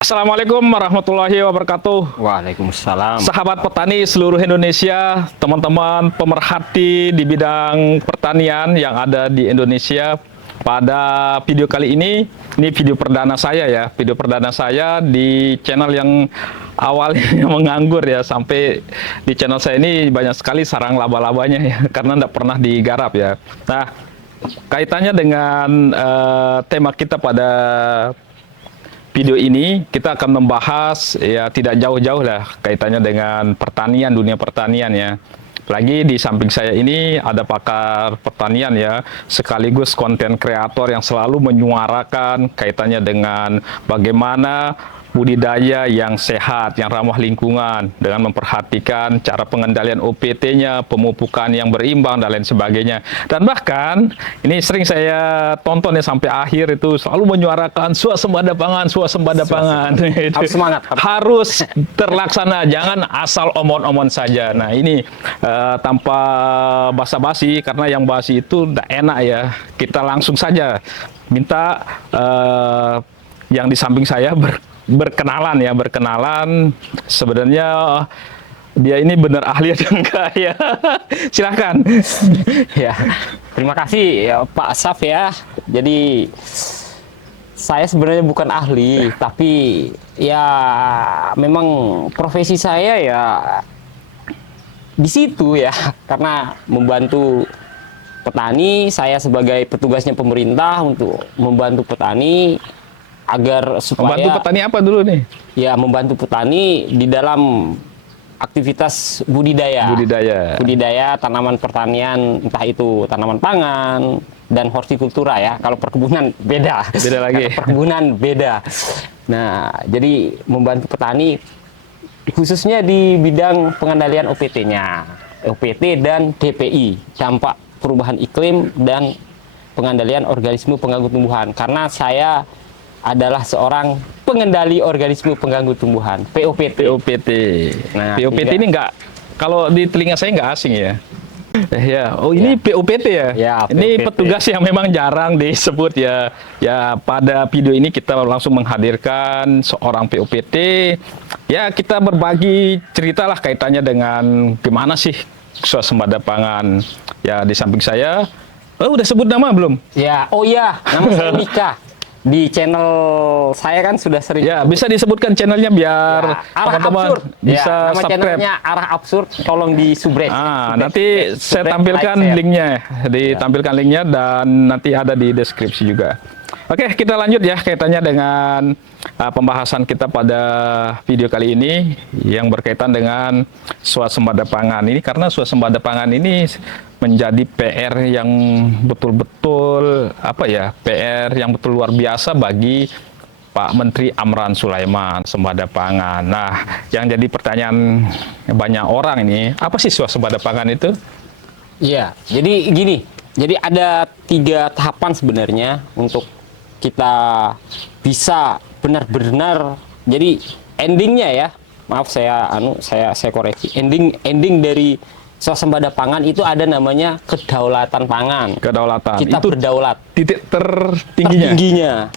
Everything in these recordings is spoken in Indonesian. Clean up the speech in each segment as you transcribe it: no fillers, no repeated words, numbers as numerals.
Assalamualaikum warahmatullahi wabarakatuh. Waalaikumsalam. Sahabat petani seluruh Indonesia, teman-teman pemerhati di bidang pertanian yang ada di Indonesia. Pada video kali ini video perdana saya ya, video perdana saya di channel yang awalnya menganggur ya, sampai di channel saya ini banyak sekali sarang laba-labanya ya, karena tidak pernah digarap ya. Nah, kaitannya dengan tema kita pada video ini, kita akan membahas ya tidak jauh-jauh lah kaitannya dengan pertanian, dunia pertanian ya. Lagi di samping saya ini ada pakar pertanian ya, sekaligus konten kreator yang selalu menyuarakan kaitannya dengan bagaimana budidaya yang sehat, yang ramah lingkungan, dengan memperhatikan cara pengendalian OPT-nya, pemupukan yang berimbang, dan lain sebagainya. Dan bahkan, ini sering saya tonton ya sampai akhir itu, selalu menyuarakan swasembada pangan, swasembada pangan. Harus semangat. Harus terlaksana, jangan asal omon-omon saja. Nah ini tanpa basa-basi, karena yang basi itu tidak enak ya. Kita langsung saja minta yang di samping saya berkenalan ya, berkenalan. Sebenarnya dia ini benar ahli atau enggak ya? Silahkan. Ya, terima kasih ya, Pak Asaf ya. Jadi saya sebenarnya bukan ahli, tapi ya memang profesi saya ya di situ ya, karena membantu petani. Saya sebagai petugasnya pemerintah untuk membantu petani agar supaya membantu petani apa dulu nih? Ya, membantu petani di dalam aktivitas budidaya. Budidaya tanaman pertanian, entah itu tanaman pangan dan hortikultura ya. Kalau perkebunan beda. Beda lagi. Kalau perkebunan beda. Nah, jadi membantu petani khususnya di bidang pengendalian OPT-nya. OPT dan DPI, dampak perubahan iklim dan pengendalian organisme pengganggu tumbuhan. Karena saya adalah seorang pengendali organisme pengganggu tumbuhan, POPT. Nah, POPT ini enggak, kalau di telinga saya nggak asing ya. Ya, oh ini ya. POPT ya? Ya, ini POPT. petugas yang memang jarang disebut ya. Ya, pada video ini kita langsung menghadirkan seorang POPT. Ya, kita berbagi ceritalah kaitannya dengan gimana sih swasembada pangan. Ya, di samping saya, udah sebut nama belum? Ya, oh ya, nama saya Mika. Di channel saya kan sudah sering. Ya, bisa disebutkan channelnya biar teman-teman bisa nama subscribe. Channelnya Arah Absurd, tolong di subscribe. Nanti saya tampilkan linknya, ditampilkan linknya dan nanti ada di deskripsi juga. Oke, kita lanjut ya kaitannya dengan pembahasan kita pada video kali ini yang berkaitan dengan swasembada pangan ini, karena swasembada pangan ini menjadi PR yang betul-betul PR yang betul luar biasa bagi Pak Menteri Amran Sulaiman, swasembada pangan. Nah, yang jadi pertanyaan banyak orang ini, apa sih swasembada pangan itu? Iya, jadi gini, jadi ada 3 tahapan sebenarnya untuk kita bisa benar-benar, jadi endingnya ya, maaf saya koreksi, ending dari swasembada pangan itu ada namanya kedaulatan pangan. Kedaulatan. Kita itu berdaulat. Titik tertingginya.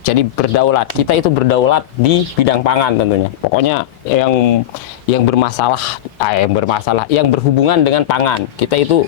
Jadi berdaulat. Kita itu berdaulat di bidang pangan tentunya. Pokoknya yang berhubungan dengan pangan. Kita itu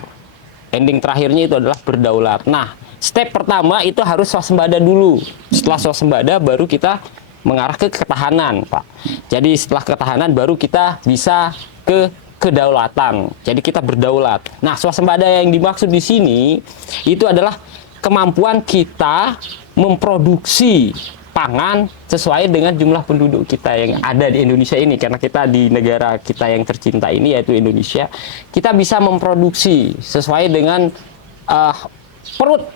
ending terakhirnya itu adalah berdaulat. Nah, step pertama itu harus swasembada dulu. Setelah swasembada baru kita mengarah ke ketahanan, Pak. Jadi setelah ketahanan baru kita bisa ke kedaulatan. Jadi kita berdaulat. Nah, swasembada yang dimaksud di sini itu adalah kemampuan kita memproduksi pangan sesuai dengan jumlah penduduk kita yang ada di Indonesia ini. Karena kita di negara kita yang tercinta ini yaitu Indonesia, kita bisa memproduksi sesuai dengan perut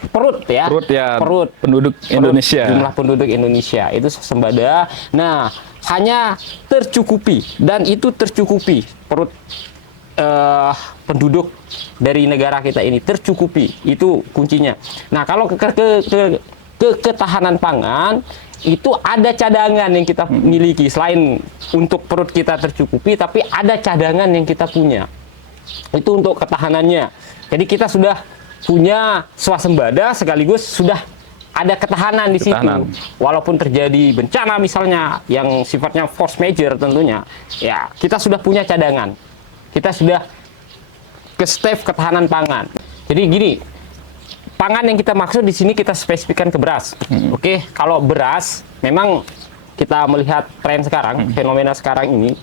penduduk Indonesia. Jumlah penduduk Indonesia itu swasembada. Nah, hanya tercukupi, dan itu tercukupi perut penduduk dari negara kita ini tercukupi, itu kuncinya. Nah, kalau ke ketahanan pangan itu ada cadangan yang kita miliki selain untuk perut kita tercukupi, tapi ada cadangan yang kita punya. Itu untuk ketahanannya. Jadi kita sudah punya swasembada sekaligus sudah ada ketahanan di Ketahanan. situ. Walaupun terjadi bencana misalnya yang sifatnya force major tentunya, ya kita sudah punya cadangan. Kita sudah ke step ketahanan pangan. Jadi gini, pangan yang kita maksud di sini kita spesifikkan ke beras. Oke, kalau beras memang kita melihat tren sekarang, fenomena sekarang ini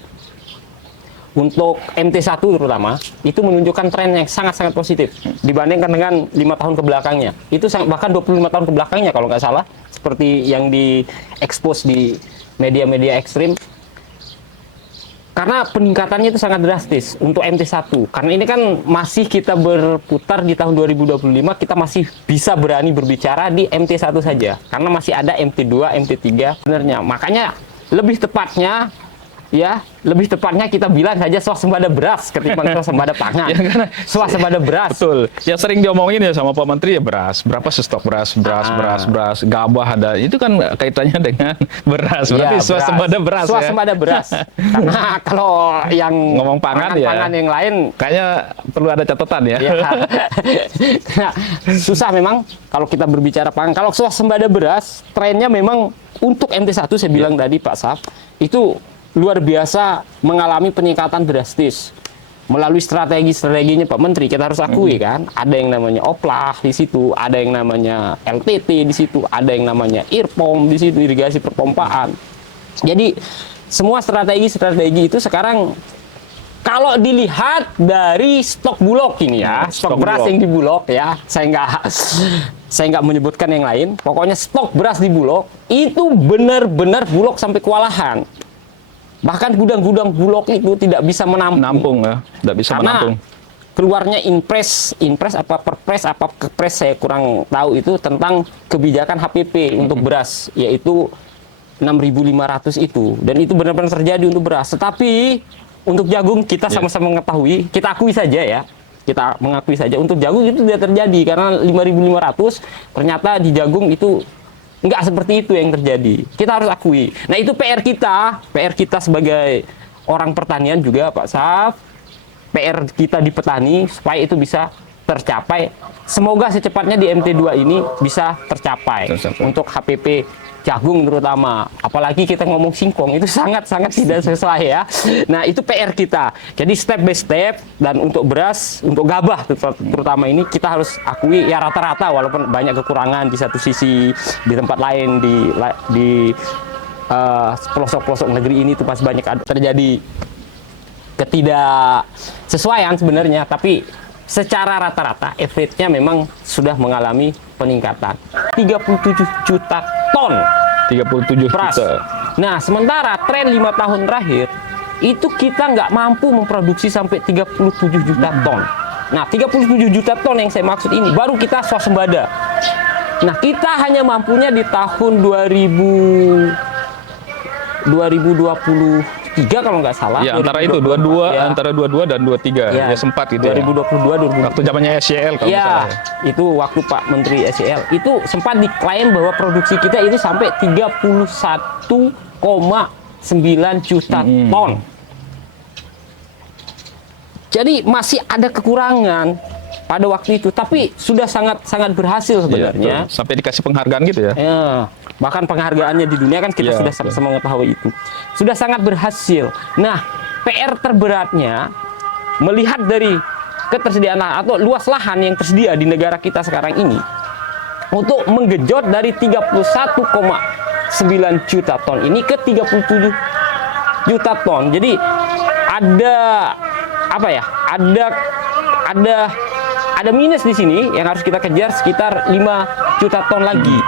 untuk MT1 terutama itu menunjukkan tren yang sangat-sangat positif dibandingkan dengan 5 tahun ke belakangnya. Itu bahkan 25 tahun ke belakangnya kalau nggak salah, seperti yang diekspos di media-media ekstrim. Karena peningkatannya itu sangat drastis untuk MT1. Karena ini kan masih kita berputar di tahun 2025, kita masih bisa berani berbicara di MT1 saja. Karena masih ada MT2, MT3 sebenarnya. Makanya lebih tepatnya kita bilang saja swasembada beras ketimbang swasembada pangan. Ya, karena Swasembada beras. Betul. Yang sering diomongin ya sama Pak Menteri ya beras. Berapa sih stok beras? Beras. Gabah ada. Itu kan kaitannya dengan beras. Berarti Ya, swasembada beras. Swasembada beras. Karena kalau yang Ngomong pangan ya. pangan yang lain Kayaknya perlu ada catatan ya. ya. Nah, susah memang kalau kita berbicara pangan. Kalau swasembada beras, trennya memang untuk MT1 saya bilang tadi Pak Saf, itu luar biasa mengalami peningkatan drastis melalui strategi-strateginya Pak Menteri. Kita harus akui kan, ada yang namanya oplah di situ, ada yang namanya LTT di situ, ada yang namanya IRPOM di situ, irigasi perpompaan. Jadi semua strategi-strategi itu sekarang kalau dilihat dari stok Bulog ini ya, stok beras Bulog. yang di Bulog ya, saya nggak menyebutkan yang lain. Pokoknya stok beras di Bulog itu benar-benar Bulog sampai kewalahan. Bahkan gudang-gudang Bulog itu tidak bisa Menampung ya. Tidak bisa karena menampung. keluarnya impres apa perpres apa kepres saya kurang tahu itu tentang kebijakan HPP untuk beras, yaitu 6.500 itu, dan itu benar-benar terjadi untuk beras. Tetapi untuk jagung kita sama-sama mengetahui, kita akui saja ya, kita mengakui saja untuk jagung itu tidak terjadi karena 5.500 ternyata di jagung itu nggak seperti itu yang terjadi. Kita harus akui. Nah itu PR kita sebagai orang pertanian juga Pak Saf, PR kita di petani supaya itu bisa tercapai. Semoga secepatnya di MT2 ini bisa tercapai. Untuk HPP jagung terutama. Apalagi kita ngomong singkong itu sangat-sangat tidak sesuai ya. Nah itu PR kita. Jadi step by step, dan untuk beras, untuk gabah terutama ini kita harus akui ya rata-rata walaupun banyak kekurangan di satu sisi, di tempat lain di pelosok-pelosok negeri ini itu pas banyak terjadi ketidaksesuaian sebenarnya, tapi secara rata-rata average-nya memang sudah mengalami peningkatan 37 juta ton 37 beras. juta. Nah, sementara tren 5 tahun terakhir itu kita nggak mampu memproduksi sampai 37 juta ton. Nah, 37 juta ton yang saya maksud ini baru kita swasembada. Nah, kita hanya mampunya di tahun 2023 kalau nggak salah. Ya, antara itu 22 ya. antara 22 dan 23 Ya, ya sempat gitu 2022 ya. Waktu zamannya SCL kalau nggak ya, salah. itu waktu Pak Menteri SCL itu sempat diklaim bahwa produksi kita itu sampai 31,9 juta ton. Jadi masih ada kekurangan pada waktu itu, tapi sudah sangat berhasil sebenarnya. Iya, sampai dikasih penghargaan gitu ya. Ya, bahkan penghargaannya di dunia kan kita Iya, sudah sama-sama mengetahui itu. Sudah sangat berhasil. Nah, PR terberatnya melihat dari ketersediaan lahan atau luas lahan yang tersedia di negara kita sekarang ini untuk menggenjot dari 31,9 juta ton ini ke 37 juta ton. Jadi ada apa ya? Ada minus di sini yang harus kita kejar sekitar 5 juta ton lagi.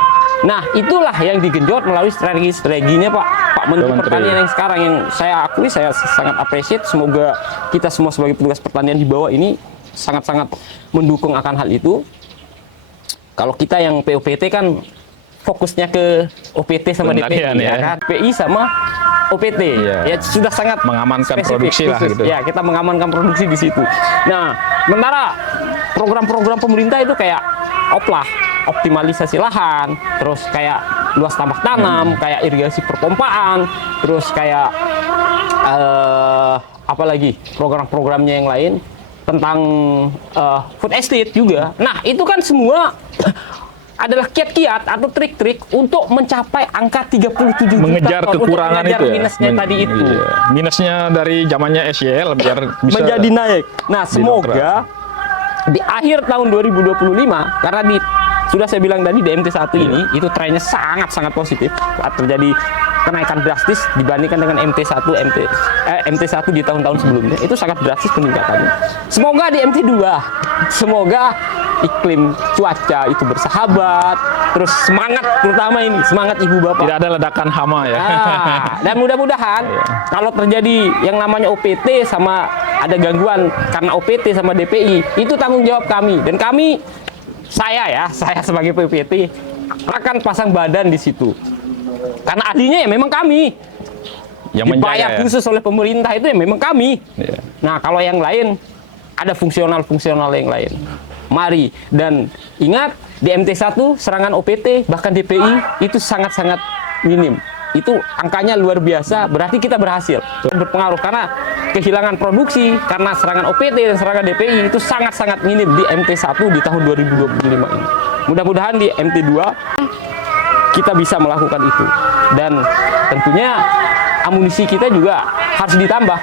Nah, itulah yang digenjot melalui strategi-strateginya Pak Menteri Pertanian yang sekarang, yang saya akui saya sangat appreciate. Semoga kita semua sebagai petugas pertanian di bawah ini sangat-sangat mendukung akan hal itu. Kalau kita yang POPT kan fokusnya ke OPT sama DPI ya kan, PI sama OPT. Ya sudah sangat mengamankan spesifik, produksi lah khusus. gitu. Ya, kita mengamankan produksi di situ. Nah, sementara program-program pemerintah itu kayak oplah, optimalisasi lahan, terus kayak luas tambak tanam, kayak irigasi perpompaan, terus kayak apa lagi program-programnya yang lain tentang food estate juga. Nah, itu kan semua adalah kiat-kiat atau trik-trik untuk mencapai angka 37 Mengejar juta ton, kekurangan untuk mengejar itu ya. minusnya tadi itu. Iya. Minusnya dari zamannya SYL biar bisa Menjadi naik. Nah, semoga di akhir tahun 2025, karena sudah saya bilang tadi di MT1 ini itu trennya sangat-sangat positif, terjadi kenaikan drastis dibandingkan dengan MT1 di tahun-tahun sebelumnya, itu sangat drastis peningkatannya. Semoga di MT2, semoga iklim cuaca itu bersahabat, terus semangat, terutama ini semangat ibu bapak, tidak ada ledakan hama ya. dan mudah-mudahan kalau terjadi yang namanya OPT sama ada gangguan karena OPT sama DPI, itu tanggung jawab kami, dan kami, saya sebagai PPT akan pasang badan di situ, karena ahlinya ya memang kami, Yang dibayar menjaga ya. khusus oleh pemerintah itu ya memang kami. Iya. Nah, kalau yang lain ada fungsional yang lain. Mari, dan ingat di MT1 serangan OPT bahkan DPI itu sangat-sangat minim. Itu angkanya luar biasa, berarti kita berhasil. Berpengaruh karena kehilangan produksi karena serangan OPT dan serangan DPI itu sangat-sangat minim di MT1 di tahun 2025 ini. Mudah-mudahan di MT2 kita bisa melakukan itu. Dan tentunya amunisi kita juga harus ditambah.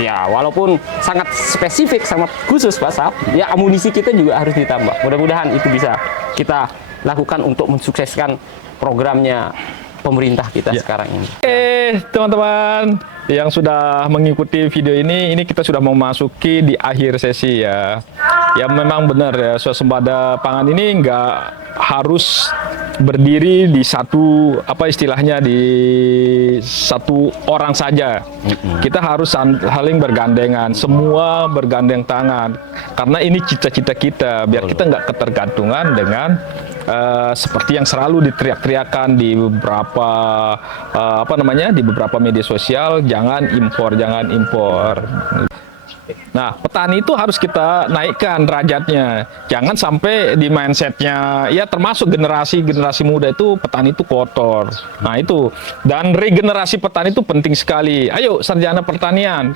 Ya, walaupun sangat spesifik, sangat khusus Pak Saf, ya amunisi kita juga harus ditambah. Mudah-mudahan itu bisa kita lakukan untuk mensukseskan programnya pemerintah kita sekarang ini. Teman-teman yang sudah mengikuti video ini kita sudah memasuki di akhir sesi ya. Ya memang benar ya, swasembada pangan ini nggak harus berdiri di satu, apa istilahnya, di satu orang saja. Kita harus saling bergandengan, semua bergandeng tangan, karena ini cita-cita kita, biar kita nggak ketergantungan dengan seperti yang selalu diteriak-teriakan di beberapa di beberapa media sosial, jangan impor. Nah, petani itu harus kita naikkan derajatnya. Jangan sampai di mindsetnya, ya termasuk generasi muda itu petani itu kotor. Nah itu, dan regenerasi petani itu penting sekali. Ayo sarjana pertanian,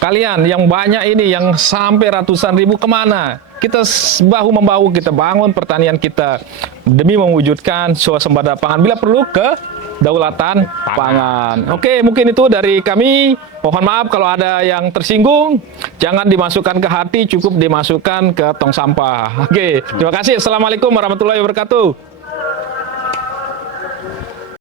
kalian yang banyak ini, yang sampai ratusan ribu, kemana? Kita bahu-membahu, kita bangun pertanian kita demi mewujudkan swasembada pangan. Bila perlu ke daulatan pangan. Oke, mungkin itu dari kami. Mohon maaf kalau ada yang tersinggung. Jangan dimasukkan ke hati, cukup dimasukkan ke tong sampah. Oke, terima kasih. Assalamualaikum warahmatullahi wabarakatuh.